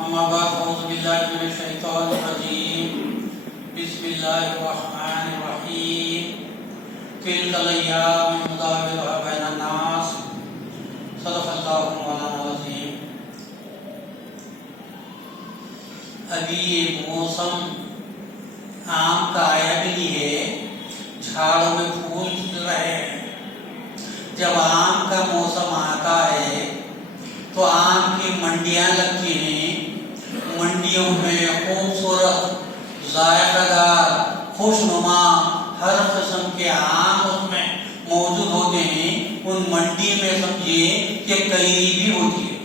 أما بعد أعوذ بالله من الشيطان الرجيم بسم الله الرحمن الرحيم تلك الأيام نداولها بين الناس صدق الله مولانا العظيم. ابھی یہ موسم آم کا آیا بھی نہیں ہے، جھاڑوں میں پھول کھل رہے ہیں. جب آم کا موسم آتا ہے تو آم کی منڈیاں لگتی ہیں. منڈیوں میں خوبصورت ذائقہ دار خوشنما ہر قسم کے آم اس میں موجود ہوتے ہیں. ان منڈی میں سمجھیے کہ کیری بھی ہوتی ہے.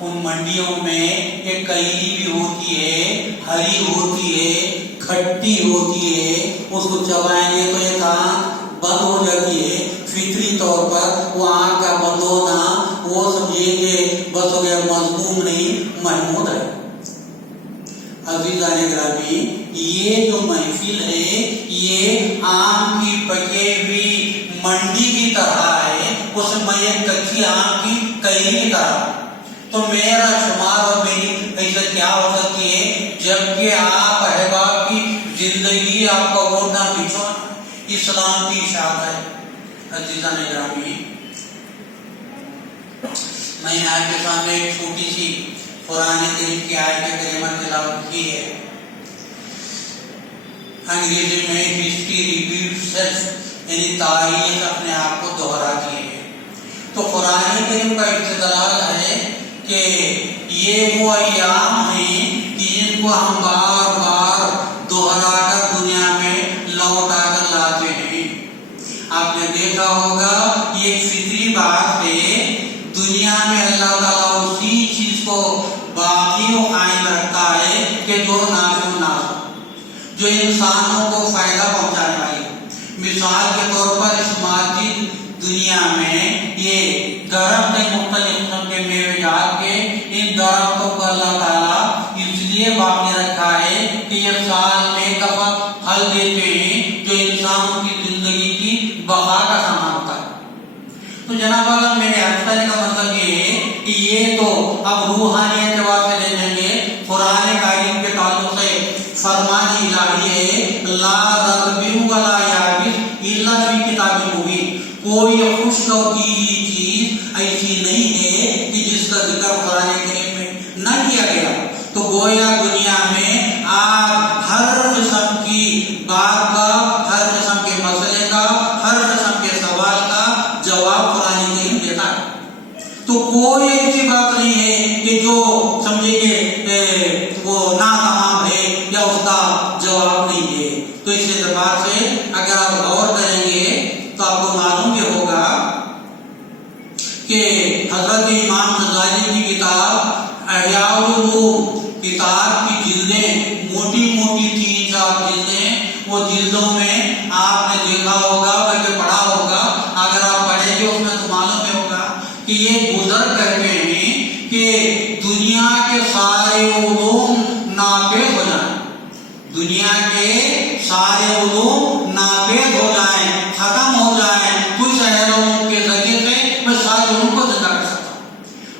ان منڈیوں میں ایک کیری بھی ہوتی ہے، ہری ہوتی ہے، کھٹی ہوتی ہے. اس کو چبائیں گے تو ایک آنکھ بند ہو جاتی ہے. فطری طور پر وہ آنکھ کا بند ہونا وہ سمجھیے کہ بس ہو گیا، مضموم نہیں محمود ہے. عزیزان گرامی، یہ جو محفل ہے یہ آم کی پکے ہوئی منڈی کی طرح ہے. اس میں ایک کچی آم کی کیری کی طرح. تو میرا شمار اور میری حیثیت کیا ہو سکتی ہے جبکہ آپ احباب کی زندگی آپ کا گوڑنا بچھونا اسلام کی اشاعت ہے. عزیزان گرامی، میں نے آپ کے سامنے ایک چھوٹی سی قرآن کریم کی آیت کریمہ تلاوت کی ہے. انگریزی میں ہسٹری ریپیٹ سیلف، یعنی تاریخ اپنے آپ کو دہراتی ہے. تو قرآن کریم کا استدلال ہے کہ یہ وہ ایام ہیں جن کو ہم بار بار دوہرا کر دنیا میں لوٹا کر لاتے ہیں. آپ نے دیکھا ہوگا یہ ایک فطری بات ہے. دنیا میں اللہ تعالیٰ اسی چیز کو باقی و قائم رکھتا ہے کہ جو نافع نافع، جو انسانوں کو فائدہ پہنچانے والی. مثال کے طور پر اس مادی دنیا میں یہ درخت مختلف قسم کے میوے جات کے، ان درختوں کو اللہ تعالیٰ اس لیے باقی رکھا ہے کہ یہ سال میں ایک دفعہ پھل دیتے ہیں جو انسانوں کی زندگی کی بقا کا سامان ہوتا ہے. تو جناب اگر میرے عرض کرنے کا مطلب یہ ہے کہ یہ تو اب روحانی اعتبار سے دیکھیں گے. قرآن کریم کے تعلق سے فرمان الہی ہے لا رطب ولا یابس الا فی کتاب مبین. کوئی خشک اور گیلی چیز ایسی نہیں ہے کہ جس کا ذکر قرآن کریم میں نہ کیا گیا. تو گویا دنیا میں آپ ہر قسم کی بات کا، ہر قسم کے مسئلے کا، ہر قسم کے سوال کا جواب قرآن کریم دیتا ہے. تو کوئی ایسی بات نہیں ہے کہ جو سمجھے کہ وہ ناتمام ہے یا اس کا جواب نہیں ہے. تو اس اعتبار سے اگر آپ غور کریں گے تو آپ کو معلوم یہ ہوگا کہ حضرت امام غزالی کی کتاب احیاء العلوم، کتاب کی جلدیں موٹی موٹی 3-4 جلدیں، وہ جلدوں میں آپ نے دیکھا ہوگا بلکہ پڑھا ہوگا. اگر آپ پڑھیں گے اس میں تو معلوم یہ ہوگا کہ یہ بزرگ کہتے ہیں کہ دنیا کے سارے علوم ناپید ہو جائیں، دنیا کے سارے علوم ناپید ہو جائیں، ختم ہو جائیں، کچھ علوم کے ذریعے سے میں سارے علوم کو ذکر کر سکتا ہوں.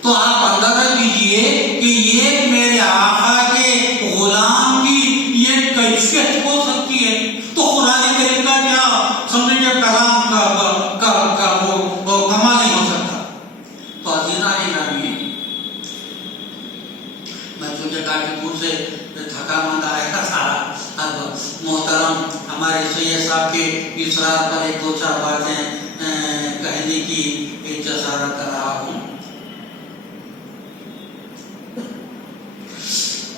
تو آپ اندازہ کیجئے کہ یہ میرے آقا کے غلام کی یہ کیفیت ہو سکتی ہے. تو قرآن کریم کا کیا سمجھیں کہ کلام کا وہ کمال نہیں ہو سکتا. تو عزیزان گرامی، میں چونکہ کافی دور سے تھکا مندہ آیا تھا، اب محترم ہمارے سید صاحب کے اصرار پر 1-2-4 باتیں کہنے کی جسارت کر رہا ہوں.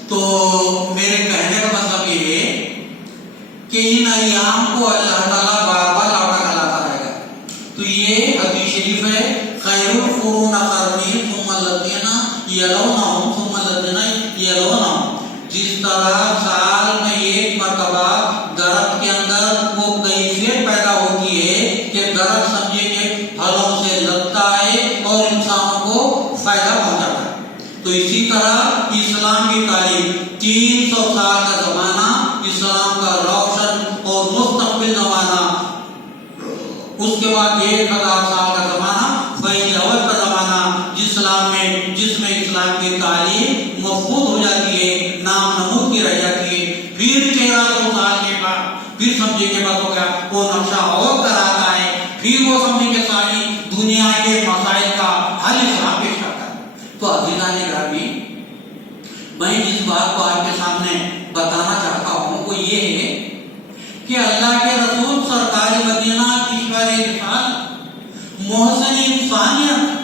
تو میرے کہنے کا مطلب یہ ہے کہ ان ایام کو اللہ تعالیٰ بار بار لوٹا کر لاتا رہے گا. تو یہ حدیث شریف ہے خیر القرون قرنی ثم الذین یلونہم ثم الذین یلونہم. جس طرح سال میں ایک مرتبہ درخت کے اندر وہ کیفیت پیدا ہوتی ہے کہ درخت سمجھے کہ پھلوں سے لگتا ہے اور انسانوں کو فائدہ پہنچاتا ہے. تو اسی طرح اسلام کی تعلیم 300 سال کا زمانہ، اسلام کا روشن اور مستقبل زمانہ، اس کے بعد 1000 سال کا زمانہ فیض اول کا زمانہ جس میں اسلام کی تعلیم تعلیم مفقود ہو جاتی ہے، نام نمود کی رہ جاتی ہے، پھر 1300 سال کے بعد پھر سمجھے کے بعد ہو گیا وہ نقشہ اور کراتا ہے، پھر وہ سمجھے کہ ساری دنیا کے مسائل کا حل اسلام پیش کرتا ہے۔ تو عزیزان گرامی، میں جس بات کو آپ کے سامنے بتانا چاہتا ہوں وہ یہ ہے کہ اللہ کے رسول سرکار مدینہ کشور رسالت محسن انسانیت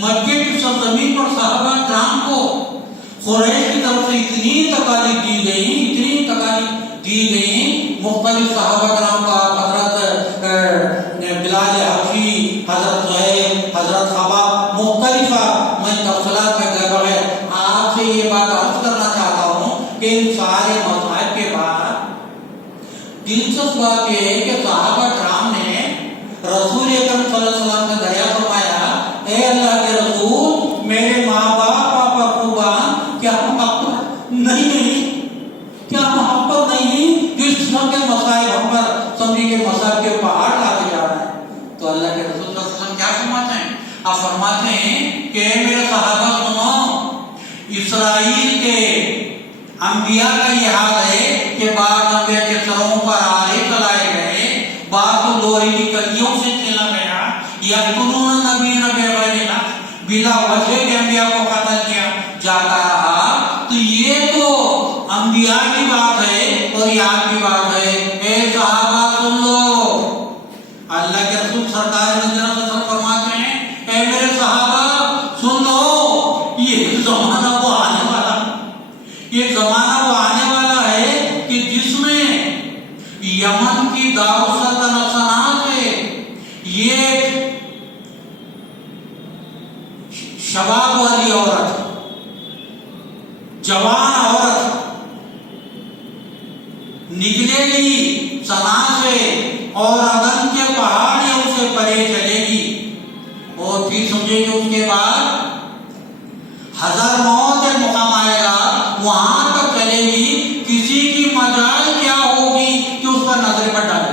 مکے کی سرزمین پر صحابہ کرام کو قریش کی طرف سے اتنی تکالیف دی گئی مختلف صحابہ کرام کا، حضرت بلال حبشی، حضرت زہیر، حضرت خباب، مختلف میں تفصیلات میں گئے بغیر آپ سے یہ بات عرض کرنا چاہتا ہوں کہ ان سارے مسائل کے بعد دلچسپ بات یہ ہے کہ صحابہ کرام نے رسول اکرم صلی اللہ علیہ وسلم سے دریافت فرمایا، اے اللہ کے رسول، میرے ماں باپ پاپا قربان، کیا محبت نہیں کیا محبت نہیں جس قسم کے مسائل ہم پر سمجھی کے مسائل کے پہاڑ لاتے جا رہے ہیں؟ تو اللہ کے رسول صلی اللہ علیہ وسلم کیا فرماتے ہیں؟ آپ فرماتے ہیں کہ اے میرے صحابہ سنو، اسرائیل کے انبیاء کا یہ حال ہے کہ بعض انبیاء کے سروں پر آلے چلائے گئے، بعض لوہے کی کلیوں سے کھیلا گیا، یا قانون نبی بغیر بلا وجہ کے انبیاء کو قتل کیا جاتا رہا۔ تو یہ تو انبیاء کی بات ہے اور یہ آپ کی بات ہے۔ اے صحابہ سن لو، اللہ کے رسول سرکار مدینہ صلی اللہ علیہ وسلم فرماتے ہیں، اے میرے صحابہ سن لو، یہ زمانہ وہ آنے والا ہے کہ جس میں یمن کی دارالسلطنت صنعاء سے یہ شباب والی عورت، جوان عورت نکلے گی صنعاء سے اور عدن کے پہاڑیوں سے پرے چلے گی، اور پھر سمجھے کہ اس کے بعد ہزار موت ایک مقام آئے گا، وہاں تک چلے گی، کسی کی مجال کیا ہوگی کہ اس پر نظر پر ڈالے۔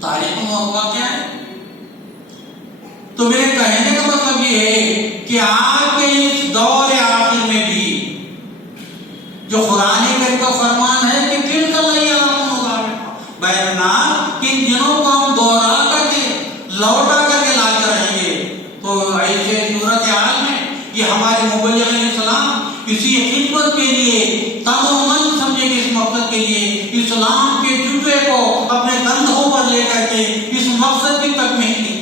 تاریخ میں ہوا کیا ہے؟ تو میرے کہنے کا مطلب یہ ہے کہ آج کے اس دور آخر میں بھی جو قرآن کریم کا فرمان ہے کہ دل کا لئی بیرنا، کن دنوں کو ہم دوہرا کر کے لوٹا کر کے لاتے رہیں گے۔ تو ایسے صورتحال میں یہ ہمارے مبلغ علیہ السلام اسی خدمت کے لیے تمام سمجھے کہ اس مقصد کے لیے اسلام کے جبے کو اپنے کندھوں پر لے کر کے اس مقصد کی تکمیل کی،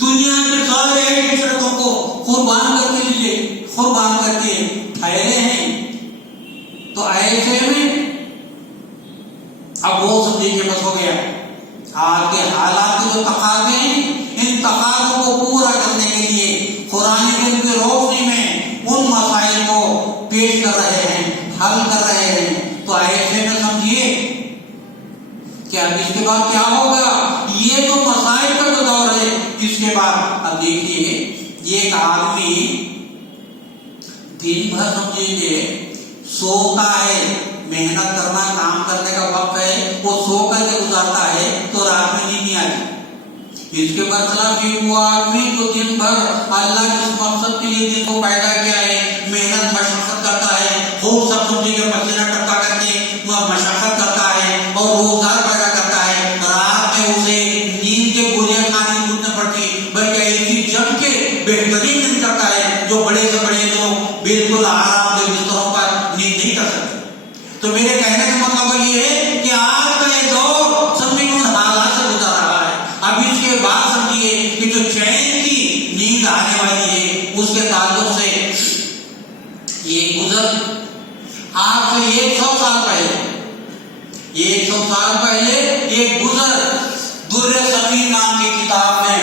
دنیا کے سارے مشرکوں کو قربان کر کے ٹھہرے ہیں۔ تو ایسے میں اب وہ سب دیکھے بس ہو گیا، آج کے حالات کے جو تقاضے ہیں، ان تقاضوں کو پورا کرنے کے لیے قرآن کریم کی روشنی میں ان مسائل کو پیش کر رہے ہیں، حل کر رہے ہیں۔ تو ایسے میں سمجھیے کہ اب اس کے بعد کیا ہوگا، یہ جو مسائل کا جو دور ہے، اس کے بعد اب دیکھیے یہ ایک آدمی دن بھر سمجھیے کہ سوتا ہے، محنت کرنا، کام کرنے کا وقت ہے، وہ سو کر کے گزارتا ہے تو رات میں نیند نہیں آتی۔ اس کے برخلاف یہ وہ آدمی جو دن بھر اللہ کے مقصد کے لیے دن کو پیدا کیا ہے، محنت مشقت کرتا ہے، خوب سب سمجھے کہ پسینہ ٹپکا کر کے مشقت کرتا ہے اور روزگار پیدا کرتا ہے، رات میں اسے نیند کے گولیاں کھانی ضرورت نہیں پڑتی، بلکہ ایسی جم کے بہترین نیند کرتا ہے جو بڑے سے بڑے لوگ بالکل آرام سے بستروں پر نیند نہیں کر سکتے۔ تو میرے کہنے کا مطلب یہ ہے کہ آج کا یہ دور سمجھے ان حالات سے گزر رہا ہے۔ اب اس کے بعد سمجھیے کہ جو چین کی نیند آنے والی ہے، اس کے تعلق سے یہ گزر آج سے 100 سال پہلے ایک گزر در سمین نام کی کتاب میں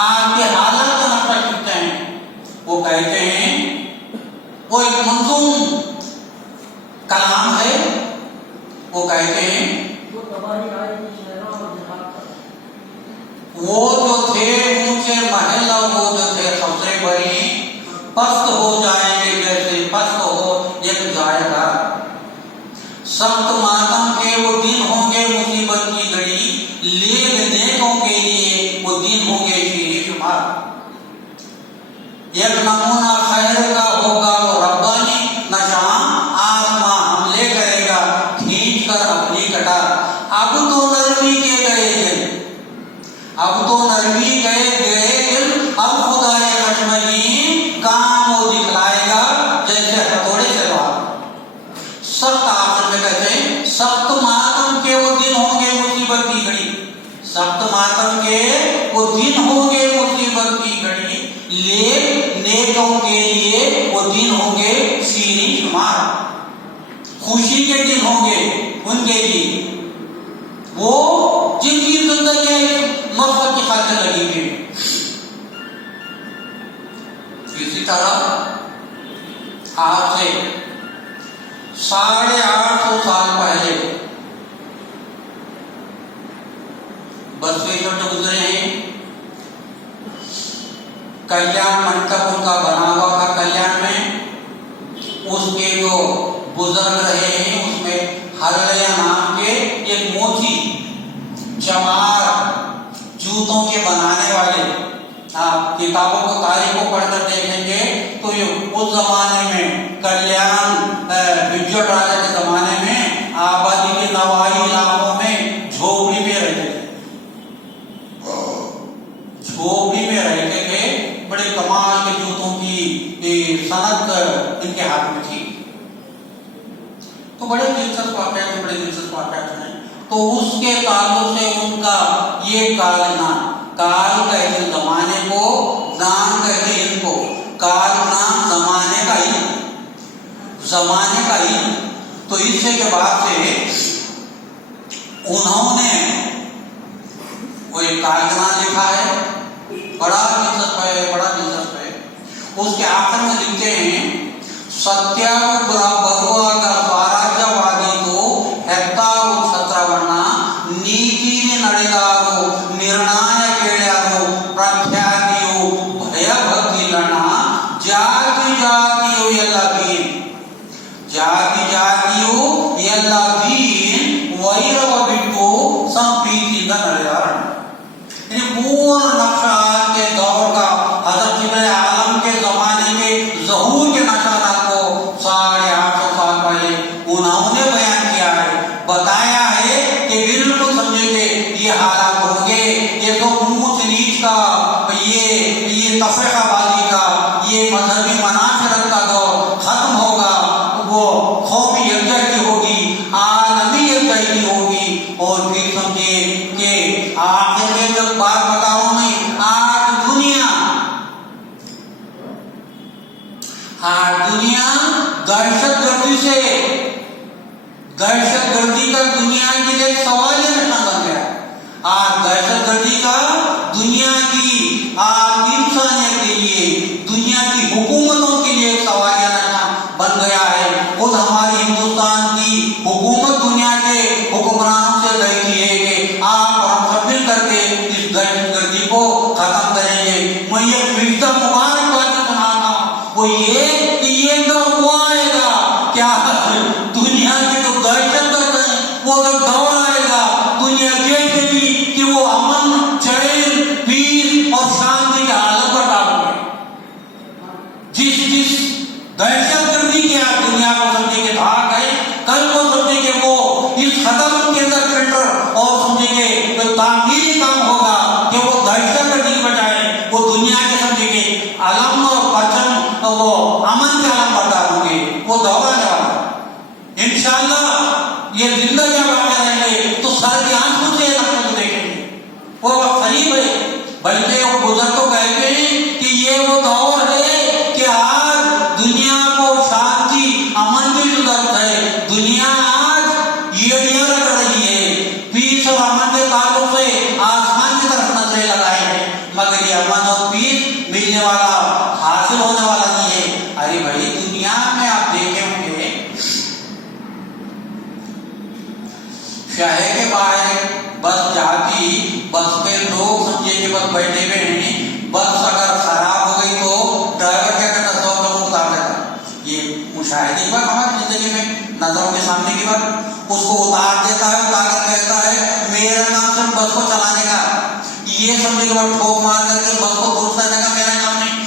آج کے حالات کا نقشہ کھینچتے ہیں۔ وہ کہتے ہیں، وہ ایک منظوم کلام ہے، وہ کہتے ہیں وہ جو تھے اونچے محل اور وہ جو تھے سبزے بڑی، پست ہو جائیں گے جیسے پست ہو ایک جائیداد، سخت ماتم کے وہ دن ہوں گے مصیبت کی گھڑی، لیل نیکوں کے لیے وہ دن ہوں گے شیر شمار۔ ایک نمونہ خیر کا ہوگا وہ ربانی نشہ، آسماں حملے کرے گا کھینچ کر اپنی کٹار۔ اب تو نرمی کے گئے دل، اب تو نرمی گئے دل، اب خدا خشمگین کام وہ دکھلائے گا جیسے ہتھوڑے سے وار۔ سخت آخر میں کہتے ہیں سخت ماتم کے وہ دن ہوں گے مصیبت کی گھڑی، سخت ماتم کے وہ دن ہوں گے مصیبت کی گھڑی، نیکوں کے لیے وہ دن ہوں گے سینی شمار۔ خوشی کے دن ہوں گے ان کے لیے، وہ جن کی زندگی مقصد کی خاطر لگی ہوئی۔ اسی طرح آج سے 850 سال پہلے بسویشور جو گزرے ہیں، کلیان منٹپ ان کا بنا ہوا تھا کلیان میں، اس کے جو بزرگ رہے ہیں اس میں ہرلیا نام کے ایک موچی چمار جوتوں کے بنانے والے، آپ کتابوں کو تاریخ کو پڑھ کر دیکھیں گے تو یہ اس زمانے میں کلیان وجے راجا کے زمانے میں آبادی کے نواحی علاقوں میں جھوپڑی میں رہتے تھے، جھوپڑی میں رہتے تھے، بڑے کمال کے جوتوں کی صنعت ان کے ہاتھ میں تھی۔ تو بڑے دلچسپ واقعات ہیں، بڑے دلچسپ واقعات ہیں۔ تو اس کے تعلق سے ان کا یہ کالنام، کال کہتے ہیں زمانے کو، نام کہتے ہیں ان کو، کال نام زمانے کا علم، زمانے کا علم۔ تو اس سے کے بعد سے انہوں نے وہ ایک کالنام لکھا ہے، بڑا دلچسپ ہے، بڑا دلچسپ ہے۔ اس کے آخر میں لکھتے ہیں ستیا بھگوا کا ಸ್ವರಾಜ್ಯ ವಾದಿತು ಹೆತ್ತಾವು ಛತ್ರವನ್ನ ನೀತಿಲಿ ನಡೆದಾರು ನಿರ್ಣಯ ಕೇಳ್ಯಾರು ಪ್ರಖ್ಯಾತಿಯು ಭಯ ಭಕ್ತಿಲಣ್ಣ ಜಾತಿ ಜಾತಿಯು ಎಲ್ಲ ಬೀನ್ ಜಾತಿ ಜಾತಿಯು ಎಲ್ಲ ಬೀನ್ ವೈರವ ಬಿಟ್ಟು ಸಂಪ್ರೀತಿಯಿಂದ ನಡೆದಾರಣ್ಣ। یعنی پورا نقشہ کے دور کا حضرت ابن عالم کے زمانے کے ظہور کے نشانات کو 850 سال پہلے انہوں نے بیان کیا ہے، بتایا ہے کہ بالکل سمجھے کہ یہ حالات ہوں گے، یہ تو اونچ نیچ کا، یہ تفرقہ بازی کا، یہ مذہبی منافرت کا دور ختم ہوگا، وہ قومی یکجہتی ہوگی، عالمی یکجہتی ہوگی، اور پھر سمجھے کہ آخر میں جب بات بتاؤں میں آج دنیا دہشت گردی سے، دہشت گردی کا دنیا کے لیے سوالیہ نشان بن گیا۔ آج دہشت گردی کا دنیا کی انسانیت کے لیے، دنیا کی حکومتوں کے لیے سوالیہ نشان بن گیا ہے۔ خود ہماری ہندوستان کی حکومت دنیا کے حکمرانوں سے کہتی ہے کہ آپ اور ہم سب مل کر کے اس دہشت گردی کو ختم کریں گے۔ میں یہ فرشتہ مبارک بات سناتا ہوں، وہ یہ کہ یہ دور وہ آئے گا، کیا دنیا کے جو دہشت گرد ہیں وہ دور آئے گا، دنیا دیکھے گی کہ وہ امن، چین، پیس اور شانتی کے حالت پر ڈالو گے۔ جس دہشت گردی کے دنیا کو سمجھے کہ دھاک ہے، کل کو سمجھے کہ وہ اس قدم کے اندر فلٹر اور سمجھے کہ تعمیری کام ہوگا کہ وہ دہشت گردی کی بجائے وہ دنیا کے سمجھے کہ علم اور پرچم وہ امن کے علم بردار ہوں گے۔ وہ دور آنے والا ہے انشاءاللہ۔ یہ زندہ جب آتے رہیں گے تو سر کی آنکھوں سے نقشے کو دیکھیں گے، وہ وقت قریب ہے۔ بلکہ وہ بزرگ کو کہتے ہیں کہ یہ وہ دور ہے کہ آج دنیا کو شانتی امن کی ضرورت ہے۔ دنیا آج ایڑیاں رکھ رہی ہے، پیس اور امن کے تعلق سے آسمان کی طرف نظریں لگائے ہیں، مگر یہ امن اور پیس ملنے والا، حاصل ہونے والا نہیں ہے۔ ارے بھائی دنیا میں آپ دیکھے ہوں گے شہر کے باہر بس جاتی، بس میں لوگ سمجھے کہ بس بیٹھے ہوئے ہیں، بس اگر خراب ہو گئی تو ڈرائیور کیا کرتا 100 لوگوں کو اتار دیتا۔ یہ مشاہدے کی بات ہماری زندگی میں نظروں کے سامنے کی بات، اس کو اتار دیتا ہے، اتار کر کہتا ہے میرا نام صرف بس کو چلانے کا، یہ سمجھے کہ ٹھوک مار کر کے بس کو درست کرنے کا میرا کام نہیں،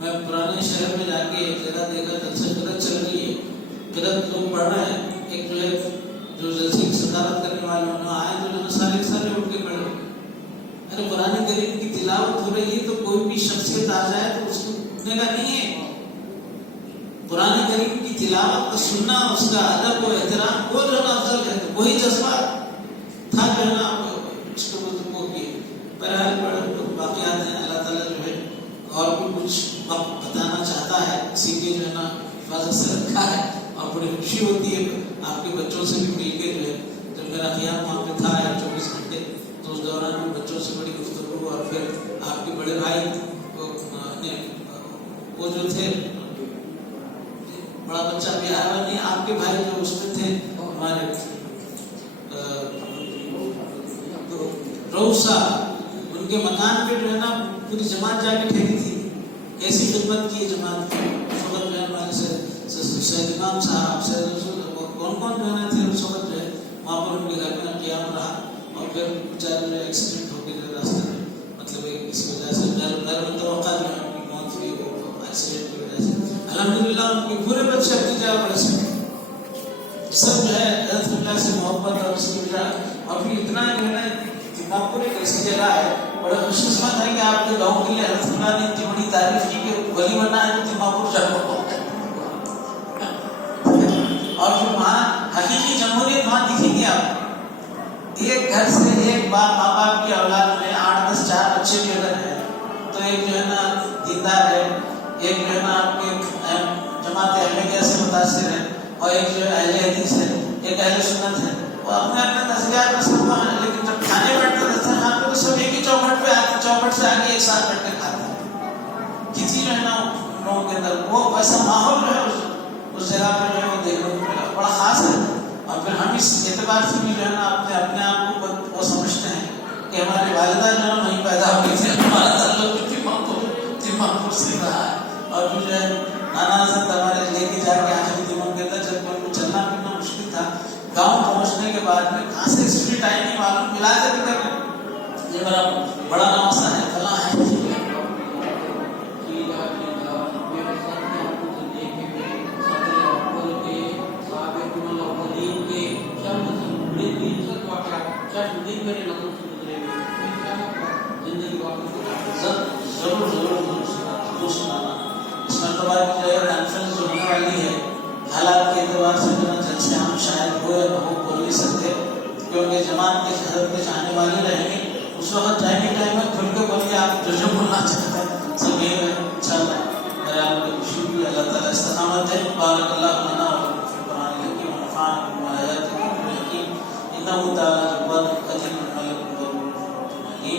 میں پرانے شہر میں جا کے ایک جگہ دیکھا جلسہ قرأت چل رہی ہے، قرأت لوگ پڑھ رہے ہیں، ایک جو ہے جو جلسے کی صدارت کرنے والے انہوں آئے تو جو سارے سارے اٹھ کے کھڑے ہو، ارے قرآن کریم کی تلاوت ہو رہی ہے تو کوئی بھی شخصیت آ جائے تو اس کو اٹھنے کا نہیں ہے. قرآن کریم کی تلاوت کا سننا، اس کا ادب و احترام وہ جو ہے نا افضل ہے. وہی جذبات تھا جو ہے نا اس کو گفتگو کی. بہرحال بڑے واقعات ہیں. اللہ تعالیٰ جو ہے اور بھی کچھ وقت بتانا چاہتا ہے، اسی لیے جو ہے نا حفاظت سے رکھا ہے. اور بڑی خوشی ہوتی ہے آپ کے بچوں سے بھی مل کے جو ہے. جب میرا قیام وہاں پہ تھا 24 گھنٹے تو اس دوران میں بچوں سے بڑی گفتگو، اور پھر آپ کے بڑے بھائی وہ جو تھے، بڑا بچہ بھی آیا نہیں، آپ کے بھائی جو اس میں تھے ہمارے روسا، ان کے مکان پہ جو ہے نا پوری جماعت جا کے ٹھہری تھی. ایسی خدمت کی جماعت کی. اس وقت جو ہے ہمارے سید امام صاحب، سید رسول، کون کون جو ہے تھے اس وقت جو ہے وہاں پر ان کے گھر میں قیام رہا. اور پھر بیچارے جو ایکسیڈنٹ ہو گئے راستے میں، مطلب کسی وجہ سے غیر متوقع جو ہے ان کی موت ہوئی وہ ایکسیڈنٹ کی وجہ سے. الحمدللہ ان کے پورے بچے اپنی جگہ پر سب جو ہے حضرت اللہ سے محبت اور اس کی وجہ. اور پھر اتنا جو ہے نا تیماپور ایک ایسی جگہ ہے، بڑا خوش قسمت ہے کہ آپ کے گاؤں کے لیے حضرت اللہ نے اتنی بڑی تعریف کی کہ ولی بننا ہے تو تیماپور جانا ہوتا ہے. اور پھر وہاں حقیقی جمہوریت وہاں دکھیں گی آپ. ایک گھر سے ایک باپ، ماں باپ کی اولاد میں 8-10 4 بچے بھی اگر ہیں تو ایک جو ہے نا دیندار ہے، ایک جو ہے نا آپ کے جماعت احمدیہ سے متاثر ہے، اور ایک جو ہے اہل حدیث ہے، ایک اہل سنت ہے. وہ اپنے اپنے نظریات میں سب ہیں، لیکن جب کھانے بیٹھتے دسترخوان پہ تو سب ایک ہی چوکھٹ سے آگے ایک ساتھ بیٹھ کے کھاتے ہیں. کسی جو ہے نا لوگوں کے اندر وہ ویسا ماحول جو ہے اس جگہ پہ جو ہے وہ دیکھنے کو ملا، بڑا خاص ہے. اور پھر ہم اس اعتبار سے بھی جو ہے نا اپنے آپ کو وہ سمجھتے ہیں کہ ہماری والدہ جو ہے وہیں پیدا ہوئی تھی، ہمارا تعلق تیماپور سے رہا ہے. اور پھر جو ہے نانا حضرت ہمارے لے کے جا کے آخری دنوں کے اندر جب ان کو چلنا پھرنا مشکل تھا، گاؤں پہنچنے کے بعد میں کہاں سے اسٹریٹ آئی نہیں معلوم، ملا کر کے یہ میرا بڑا نواسا ہے، فلاں ہے. ضرور سنانا. اس مرتبہ کی جو ہے کانفرنس جو ہونے والی ہے، حالات کے اعتبار سے جو ہے جلسے ہم شاید ہو یا نہ ہو بول نہیں سکتے، کیونکہ جماعت کے حضرت کے چاہنے والے رہیں گے. اس وقت ٹائم میں کھل کے بولیے، آپ جو بولنا چاہتے ہیں سب یہ ہے. انشاءاللہ میرے آپ کو خوشی بھی، اللہ تعالیٰ استقامت ہے. بارک اللہ لنا و فی القرآن الحکیم ونفعنا بما آیاتہ والذکر الحکیم انہ تعالیٰ